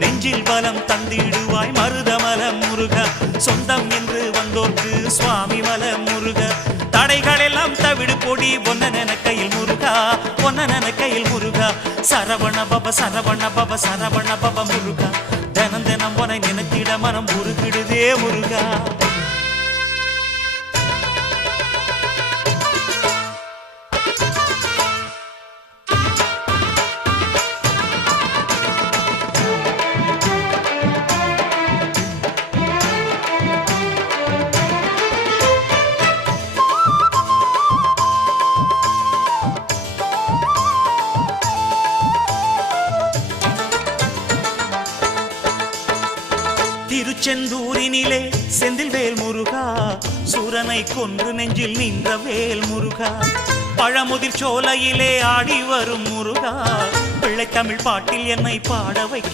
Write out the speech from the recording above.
நெஞ்சில் பலம் தந்திடுவாய் மருதமல முருகா சொந்தம் என்று வந்தோர்க்கு சுவாமி மல முருகா தடைகள் எல்லாம் தவிடு பொடி ஒன்ன கையில் முருகா ஒன்ன கையில் முருகா சரவண பப சரவண பப சரவண பப முருகா தினம் தினம் உன நினைத்திட மனம் உருகிடுதே முருகா திருச்செந்தூரினிலே செந்தில் வேல் முருகா சூரனை கொன்று நெஞ்சில் நின்ற வேல் முருகா பழமுதிர் சோலையிலே ஆடி வரும் முருகா பிள்ளை தமிழ் பாட்டில் என்னை பாட வைக்கும்